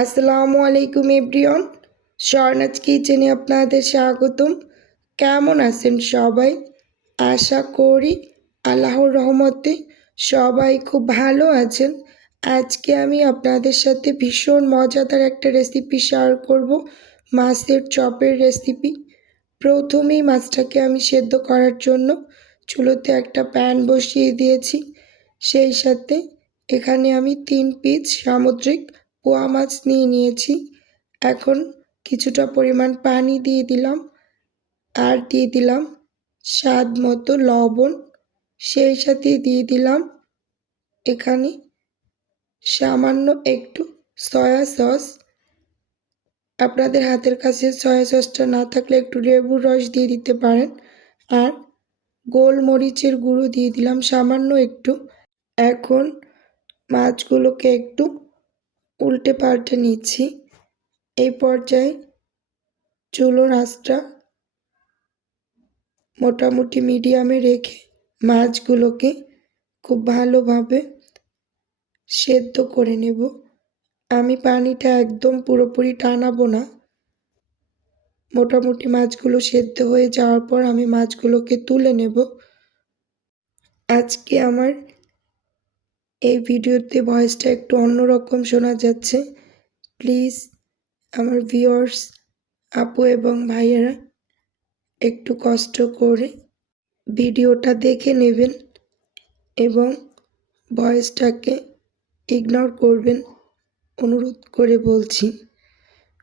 আসসালামু আলাইকুম এভরিওন স্বর্ণাজ কিচেনে আপনাদের স্বাগতম। কেমন আছেন সবাই? আশা করি আল্লাহর রহমতে সবাই খুব ভালো আছেন। আজকে আমি আপনাদের সাথে ভীষণ মজাদার একটা রেসিপি শেয়ার করব, মাছের চপের রেসিপি প্রথমেই মাছটাকে আমি সেদ্ধ করার জন্য চুলোতে একটা প্যান বসিয়ে দিয়েছি। সেই সাথে এখানে আমি তিন পিস সামুদ্রিক পোয়া মাছ নিয়ে নিয়েছি। এখন কিছুটা পরিমাণ পানি দিয়ে দিলাম আর দিয়ে দিলাম স্বাদ মতো লবণ। সেই সাথে দিয়ে দিলাম এখানে সামান্য একটু সয়া সস। আপনাদের হাতের কাছে সয়া সসটা না থাকলে একটু লেবুর রস দিয়ে দিতে পারেন। আর গোলমরিচের গুঁড়ো দিয়ে দিলাম সামান্য একটু। এখন মাছগুলোকে একটু উল্টে পাল্টে নিচ্ছি। এই পর্যায়ে চুলোর আঁচটা মোটামুটি মিডিয়ামে রেখে মাছগুলোকে খুব ভালোভাবে সেদ্ধ করে নেব। আমি পানিটা একদম পুরোপুরি টানাবো না। মোটামুটি মাছগুলো সেদ্ধ হয়ে যাওয়ার পর আমি মাছগুলোকে তুলে নেব। আজকে আমার এই ভিডিওতে ভয়েসটা একটু অন্যরকম শোনা যাচ্ছে। প্লিজ, আমার ভিউয়ার্স, আপু এবং ভাইয়েরা, একটু কষ্ট করে ভিডিওটা দেখে নেবেন এবং ভয়েসটাকে ইগনোর করবেন। অনুরোধ করে বলছি,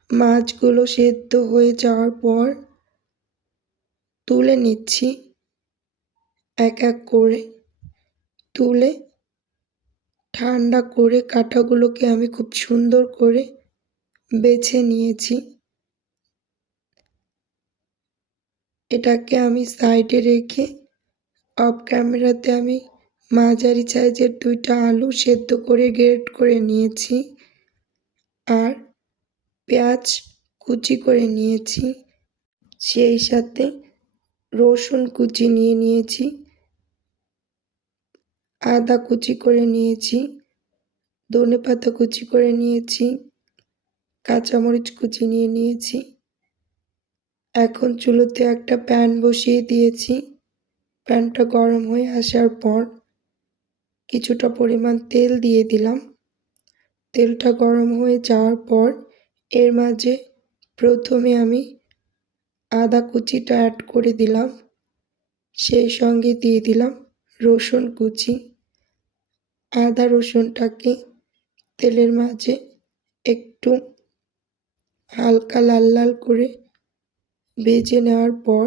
মাছগুলো সেদ্ধ হয়ে যাওয়ার পর তুলে নিচ্ছি। এক এক করে তুলে ঠান্ডা করে কাঁটাগুলোকে আমি খুব সুন্দর করে বেছে নিয়েছি। এটাকে আমি সাইডে রেখে অফ ক্যামেরাতে আমি মাঝারি সাইজের দুইটা আলু সেদ্ধ করে গ্রেট করে নিয়েছি আর পেঁয়াজ কুচি করে নিয়েছি। সেই সাথে রসুন কুচি নিয়ে নিয়েছি। আদা কুচি করে নিয়েছি, ধনে পাতা কুচি করে নিয়েছি, কাঁচামরিচ কুচি নিয়ে নিয়েছি। এখন চুলোতে একটা প্যান বসিয়ে দিয়েছি। প্যানটা গরম হয়ে আসার পর কিছুটা পরিমাণ তেল দিয়ে দিলাম। তেলটা গরম হয়ে যাওয়ার পর এর মাঝে প্রথমে আমি আদা কুচিটা অ্যাড করে দিলাম। সেই সঙ্গে দিয়ে দিলাম রসুন কুচি। আদা রসুনটাকে তেলের মাঝে একটু হালকা লাল লাল করে ভেজে নেওয়ার পর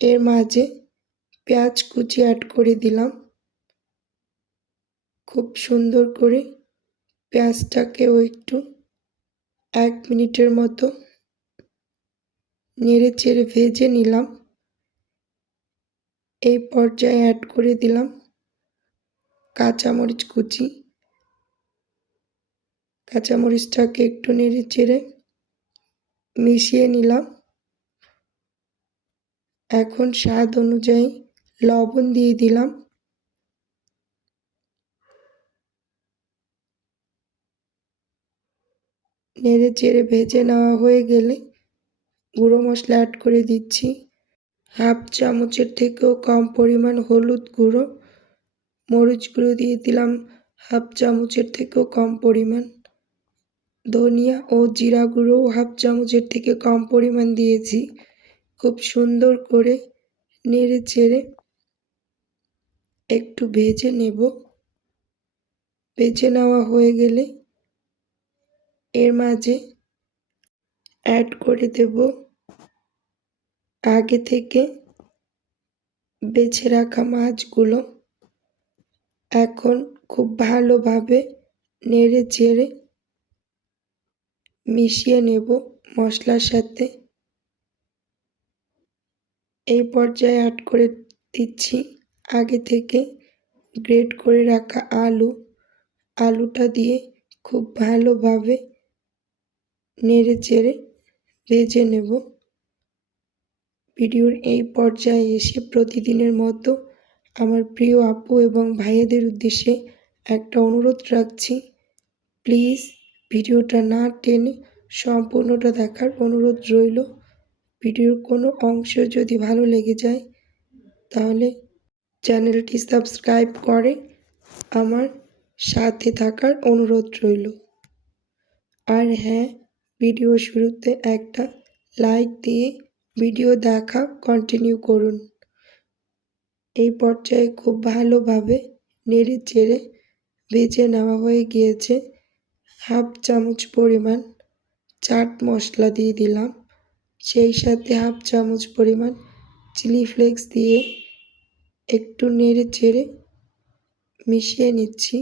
এর মাঝে পেঁয়াজ কুচি অ্যাড করে দিলাম। খুব সুন্দর করে পেঁয়াজটাকেও একটু এক মিনিটের মতো নেড়ে চেড়ে ভেজে নিলাম। এই পর্যায়ে অ্যাড করে দিলাম। কাঁচামরিচ কুচি। কাঁচামরিচটাকে একটু নেড়ে চেড়ে মিশিয়ে নিলাম। এখন স্বাদ অনুযায়ী লবণ দিয়ে দিলাম। নেড়ে চেড়ে ভেজে নেওয়া হয়ে গেলে গুঁড়ো মশলা অ্যাড করে দিচ্ছি। হাফ চামচের থেকেও কম পরিমাণ হলুদ গুঁড়ো। মরিচ গুঁড়ো দিয়ে দিলাম হাফ চামচের থেকেও কম পরিমাণ। ধনিয়া ও জিরা গুঁড়ো হাফ চামচের থেকে কম পরিমাণ দিয়েছি। খুব সুন্দর করে নেড়ে চেড়ে একটু ভেজে নেব। ভেজে নেওয়া হয়ে গেলে এর মাঝে অ্যাড করে দেব। আগে থেকে বেছে রাখা মাছগুলো। এখন খুব ভালোভাবে নেড়ে চেড়ে মিশিয়ে নেব মশলার সাথে। এই পর্যায়ে অ্যাড করে দিচ্ছি আগে থেকে গ্রেট করে রাখা আলু। আলুটা দিয়ে খুব ভালোভাবে নেড়ে চেড়ে ভেজে নেব। ভিডিওর এই পর্যায়ে এসে প্রতিদিনের মতো আমার প্রিয় আপু এবং ভাইয়েদের উদ্দেশ্যে একটা অনুরোধ রাখছি। প্লিজ ভিডিওটা না টেনে সম্পূর্ণটা দেখার অনুরোধ রইল। ভিডিওর কোনো অংশ যদি ভালো লেগে যায়, তাহলে চ্যানেলটি সাবস্ক্রাইব করে আমার সাথে থাকার অনুরোধ রইল। আর হ্যাঁ ভিডিও শুরুতে একটা লাইক দিয়ে ভিডিও দেখা কন্টিনিউ করুন। এই পর্যায়ে খুব ভালোভাবে নেড়ে চেড়ে ভেজে নেওয়া হয়ে গিয়েছে। হাফ চামচ পরিমাণ চাট মশলা দিয়ে দিলাম। সেই সাথে হাফ চামচ পরিমাণ চিলি ফ্লেক্স দিয়ে একটু নেড়ে চেড়ে মিশিয়ে নিচ্ছি।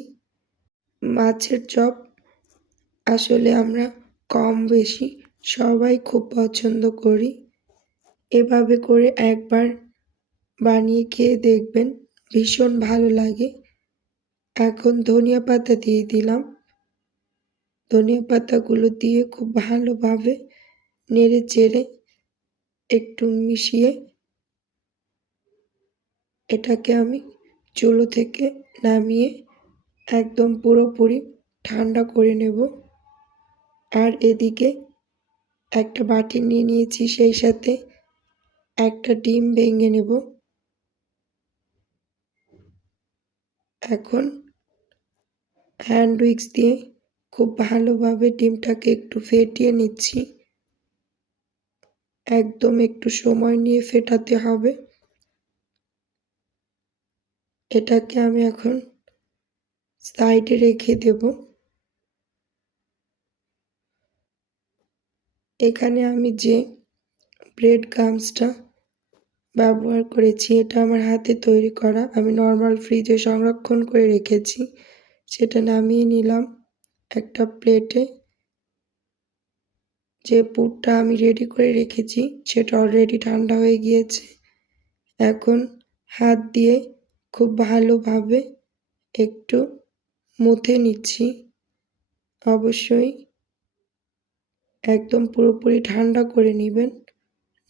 মাছের চপ আসলে আমরা কম বেশি সবাই খুব পছন্দ করি। এভাবে করে একবার বানিয়ে খেয়ে দেখবেন, ভীষণ ভালো লাগে। এখন ধনিয়া পাতা দিয়ে দিলাম। ধনিয়া পাতাগুলো দিয়ে খুব ভালোভাবে নেড়ে চেড়ে একটু মিশিয়ে এটাকে আমি চুলো থেকে নামিয়ে একদম পুরোপুরি ঠান্ডা করে নেব। আর এদিকে একটা বাটি নিয়ে নিয়েছি, সেই সাথে একটা ডিম ভেঙে নেব। এখন হ্যান্ড উইক্স দিয়ে খুব ভালোভাবে ডিমটাকে একটু ফেটিয়ে নিচ্ছি। একদম একটু সময় নিয়ে ফেটাতে হবে। এটাকে আমি এখন সাইডে রেখে দেব। এখানে আমি যে ব্রেড গামসটা ব্যবহার করেছি, এটা আমার হাতে তৈরি করা। আমি নর্মাল ফ্রিজে সংরক্ষণ করে রেখেছি। সেটা নামিয়ে নিলাম একটা প্লেটে যে পুরটা আমি রেডি করে রেখেছি, সেটা অলরেডি ঠান্ডা হয়ে গিয়েছে। এখন হাত দিয়ে খুব ভালোভাবে একটু মুথে নিচ্ছি। অবশ্যই একদম পুরোপুরি ঠান্ডা করে নেবেন।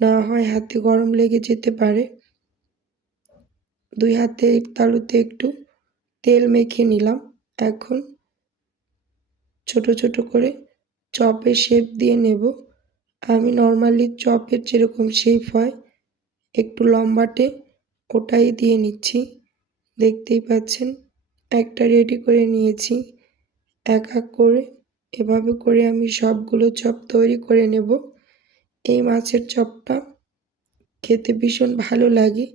না হয় হাতে গরম লেগে যেতে পারে। দুই হাতে তালুতে একটু তেল মেখে নিলাম। এখন ছোট ছোট করে চপের শেপ দিয়ে নেব। আমি নর্মালি চপের যেরকম শেপ হয়, একটু লম্বাটে ওটাই দিয়ে নিচ্ছি। দেখতেই পাচ্ছেন, একটা রেডি করে নিয়েছি। এক এক করে, এভাবে করে আমি সবগুলো চপ তৈরি করে নেব। এই মাছের চপটা খেতে ভীষণ ভালো লাগে,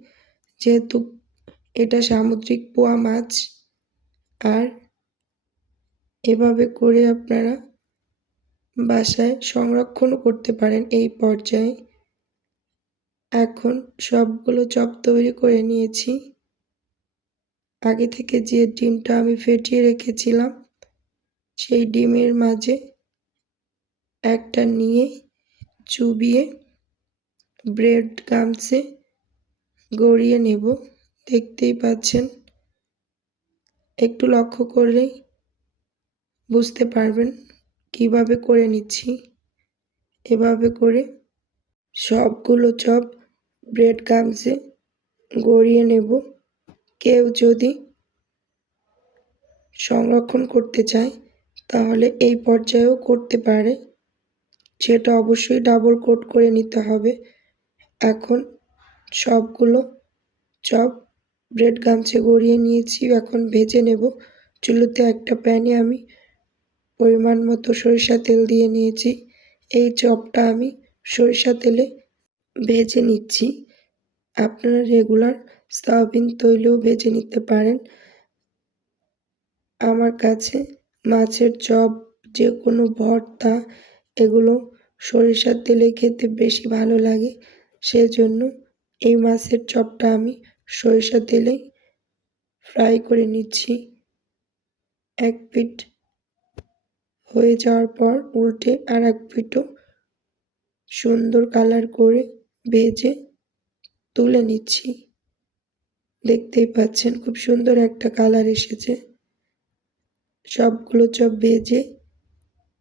যেহেতু এটা সামুদ্রিক পোয়া মাছ। আর এভাবে করে আপনারা বাসায় সংরক্ষণও করতে পারেন এই পর্যায়ে। এখন সবগুলো চপ তৈরি করে নিয়েছি। আগে থেকে যে ডিমটা আমি ফেটিয়ে রেখেছিলাম, সেই ডিমের মাঝে একটা নিয়ে চুবিয়ে ব্রেড গামসে গড়িয়ে নেব। দেখতেই পাচ্ছেন, একটু লক্ষ্য করলেই বুঝতে পারবেন কীভাবে করে নিচ্ছি। এভাবে করে সবগুলো চপ ব্রেড গামসে গড়িয়ে নেব। কেউ যদি সংরক্ষণ করতে চায়, তাহলে এই পর্যায়েও করতে পারে। সেটা অবশ্যই ডাবল কোট করে নিতে হবে। এখন সবগুলো চপ ব্রেড গামছে গড়িয়ে নিয়েছি, এখন ভেজে নেব। চুলোতে একটা প্যানে আমি পরিমাণ মতো সরিষা তেল দিয়ে নিয়েছি। এই চপটা আমি সরিষা তেলে ভেজে নিচ্ছি। আপনারা রেগুলার সয়াবিন তৈলেও ভেজে নিতে পারেন। আমার কাছে মাছের চপ যে কোনো ভর্তা এগুলো সরিষার তেলে খেতে বেশি ভালো লাগে। সেজন্য এই মাছের চপটা আমি সরিষার তেলে ফ্রাই করে নিচ্ছি। এক পিঠ হয়ে যাওয়ার পর উল্টে আর এক পিঠও সুন্দর কালার করে ভেজে তুলে নিচ্ছি। দেখতেই পাচ্ছেন খুব সুন্দর একটা কালার এসেছে। সবগুলো চপ ভেজে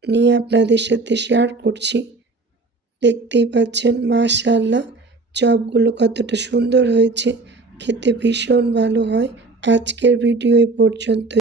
নিয়ে আপনাদের সাথে শেয়ার করছি। দেখতেই পাচ্ছেন মাশাল্লাহ চপগুলো কতটা সুন্দর হয়েছে। খেতে ভীষণ ভালো হয়। আজকের ভিডিও পর্যন্ত